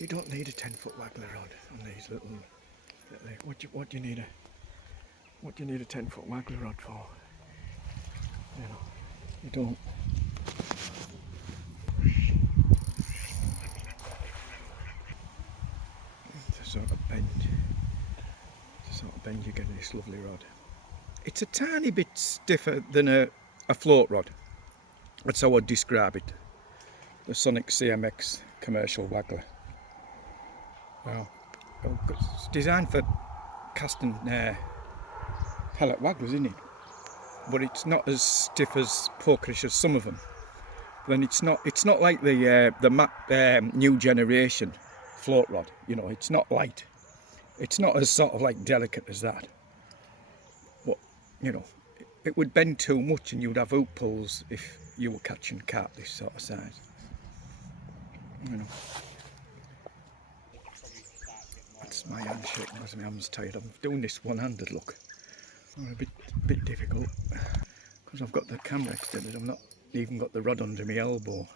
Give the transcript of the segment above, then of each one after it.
You don't need a 10-foot waggler rod on these little. What do you need a 10-foot waggler rod for? You know, you don't. It's a sort of bend. It's a sort of bend you get in this lovely rod. It's a tiny bit stiffer than a float rod. That's how I'd describe it. The Sonic CMX commercial waggler. Wow. It's designed for casting pellet wagglers, isn't it? But it's not as stiff as pokerish as some of them. Then it's not like the new generation float rod. You know, it's not light. It's not as sort of like delicate as that. But you know, it would bend too much, and you'd have hoop pulls if you were catching carp this sort of size. You know. That's my hand shaking because my arm's tired. I'm doing this one-handed, look. A bit difficult because I've got the camera extended. I've not even got the rod under my elbow.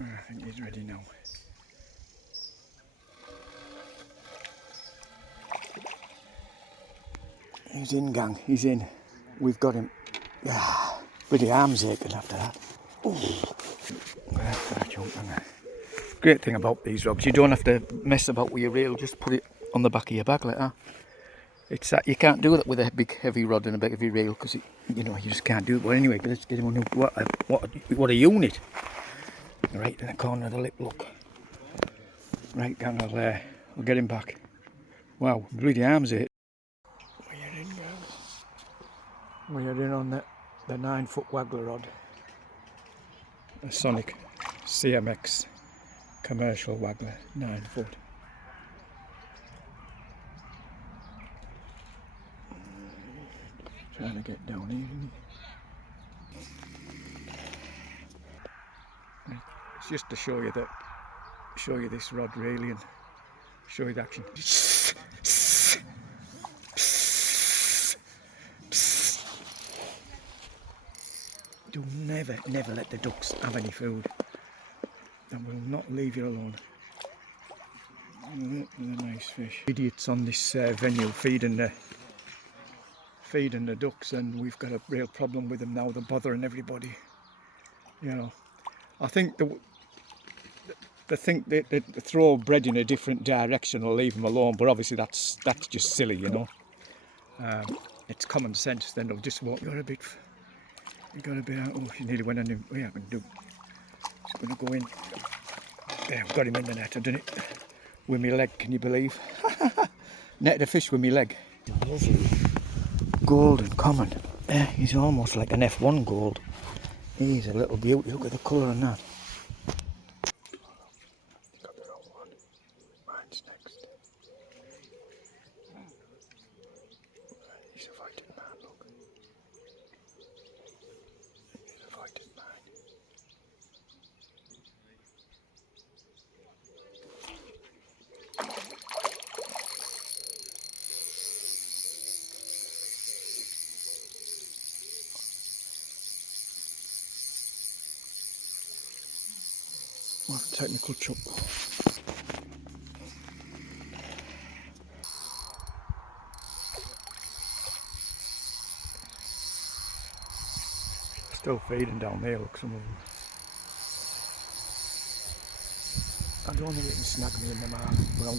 I think he's ready now. He's in, gang, he's in. We've got him. Ah, bloody arm's aching after that. Great thing about these rods, you don't have to mess about with your reel, just put it on the back of your bag like that. It's that you can't do that with a big heavy rod and a big heavy reel because you just can't do it. But anyway, let's get him on. What a unit! Right in the corner of the lip, look. Right, gang, I'll get him back. Wow, bloody arms it. We're in, guys. We're in on the 9-foot waggler rod. A Sonic CMX commercial waggler, 9 foot. Trying to get down here. It's just to show you this rod really and show you the action. Do never let the ducks have any food. They will not leave you alone. They're a nice fish. Idiots on this venue feeding the ducks, and we've got a real problem with them now. They're bothering everybody. You know, I think they think they throw bread in a different direction or leave them alone, but obviously that's just silly, you know. It's common sense. Then they'll just walk. You got a bit out. Oh, she nearly went on him. Yeah, I can do. Just gonna go in. Yeah, I've got him in the net. I've done it with my leg. Can you believe? Netted a fish with my leg. Lovely golden common. Yeah, he's almost like an F1 gold. He's a little beauty. Look at the colour on that. Got the wrong one. Mine's next. He's a fighting man, look. He's a fighting man. What a technical chop. Still feeding down there, look, some of them. I don't think it can snag me in the mouth, but I'm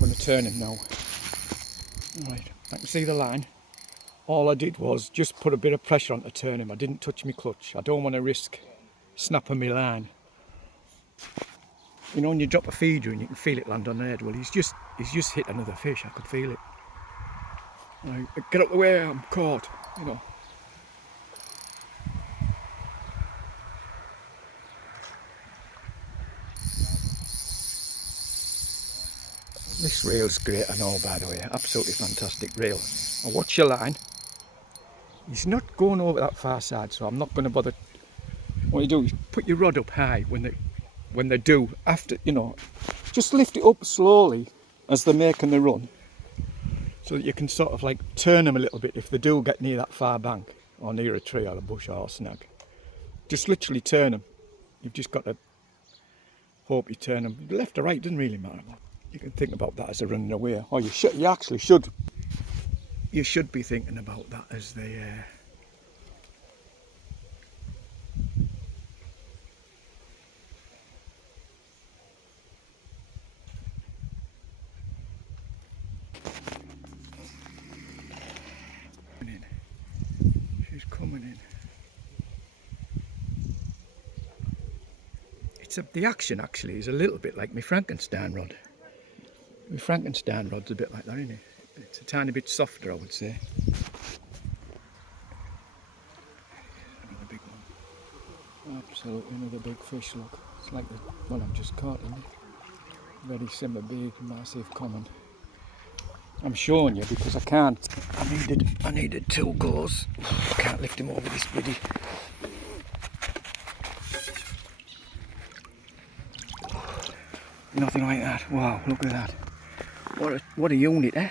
gonna turn him now. Right, I can see the line. All I did was just put a bit of pressure on to turn him. I didn't touch my clutch. I don't want to risk snapping my line. You know, when you drop a feeder and you can feel it land on the head. Well, he's just hit another fish. I could feel it. Right, get up the way, I'm caught. You know. This reel's great, I know, by the way. Absolutely fantastic reel. Now watch your line. He's not going over that far side, so I'm not going to bother. What you do is put your rod up high when they do, after, you know, just lift it up slowly as they're making the run, so that you can sort of like turn them a little bit if they do get near that far bank or near a tree or a bush or a snag. Just literally turn them. You've just got to hope you turn them left or right, doesn't really matter. You can think about that as they're running away, or you actually should. You should be thinking about that as they she's coming in. The action actually is a little bit like my Frankenstein rod. My Frankenstein rod's a bit like that, isn't it? It's a tiny bit softer, I would say. Another big one. Absolutely another big fish, look. It's like the one I've just caught, isn't it? Very similar, big, massive, common. I'm showing you because I can't. I needed 2 goes. I can't lift him over this biddy. Nothing like that. Wow, look at that. What a unit, eh?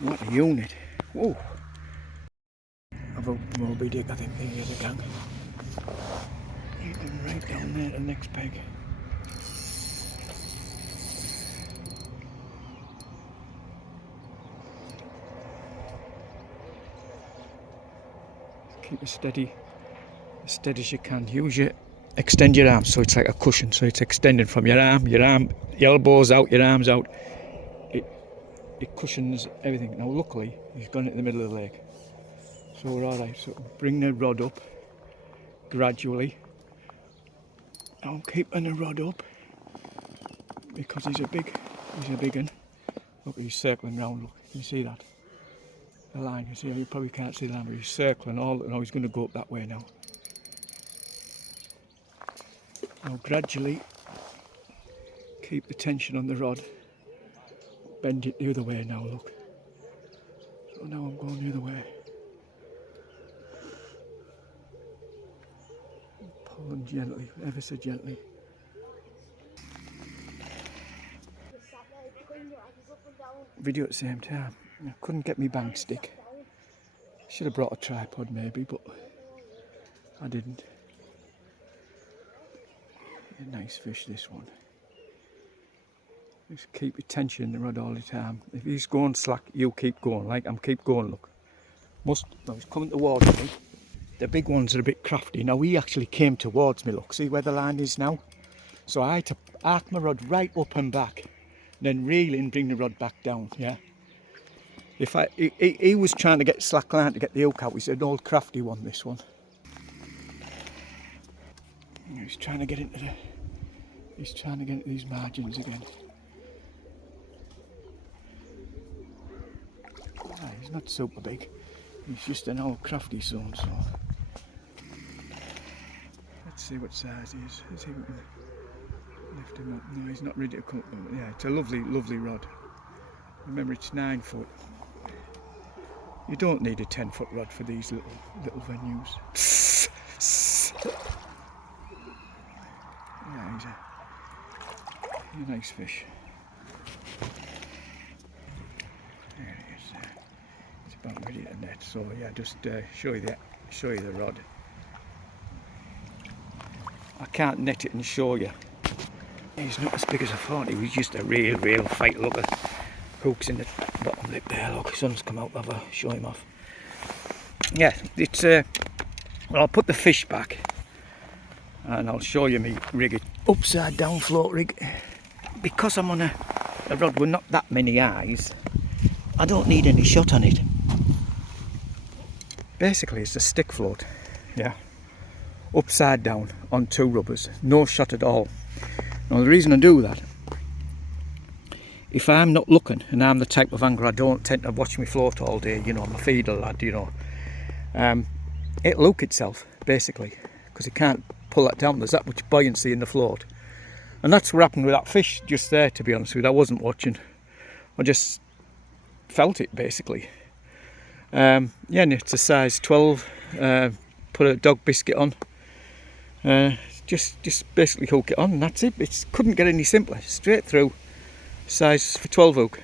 What a unit. Whoa. I've opened Moby Dick, I think there is a gang. Even right down there, the next peg. Keep it steady as you can. Use your, extend your arms so it's like a cushion, so it's extending from your arm, your elbows out, your arms out. It cushions everything. Now luckily he's gone into the middle of the lake, so we're alright. So bring the rod up gradually. Now I'm keeping the rod up because he's a big one. Look, he's circling round, look, can you see that? The line, you see, you probably can't see the line, but he's circling all, now he's going to go up that way now. Now gradually keep the tension on the rod, bend it the other way now, look. So now I'm going the other way. Pulling gently, ever so gently. Video at the same time. I couldn't get my bank stick. Should have brought a tripod maybe, but I didn't. A nice fish, this one. Just keep your tension in the rod all the time. If he's going slack, you keep going. Like I'm keep going, look. Now he's coming towards me. The big ones are a bit crafty. Now he actually came towards me, look. See where the line is now? So I had to arc my rod right up and back, then reel and bring the rod back down, yeah? He was trying to get slack line to get the hook out. He's an old crafty one, this one. He's trying to get into these margins again. He's not super big. He's just an old crafty son, so let's see what size he is. Let's see if we can lift him up. No, he's not ready to come up, but yeah, it's a lovely, lovely rod. Remember, it's 9 foot. You don't need a 10-foot rod for these little venues. Yeah, he's a nice fish. There he is. It's about ready to net. So yeah, just show you the rod. I can't net it and show you. He's not as big as I thought. He was just a real fight. Look at hooks in the bottom lip there. Look, sun's come out. I'll show him off. Yeah, it's well, I'll put the fish back and I'll show you me rig it. Upside down float rig. Because I'm on a rod with not that many eyes, I don't need any shot on it. Basically it's a stick float, yeah, upside down on 2 rubbers, no shot at all. Now the reason I do that, if I'm not looking, and I'm the type of angler I don't tend to watch me float all day, you know, I'm a feeder lad, you know, it'll hook itself basically because it can't pull that down. There's that much buoyancy in the float, and that's what happened with that fish just there, to be honest with you. I wasn't watching, I just felt it basically, Yeah, and it's a size 12. Put a dog biscuit on. Just basically hook it on, and that's it. It couldn't get any simpler. Straight through, size for 12 hook.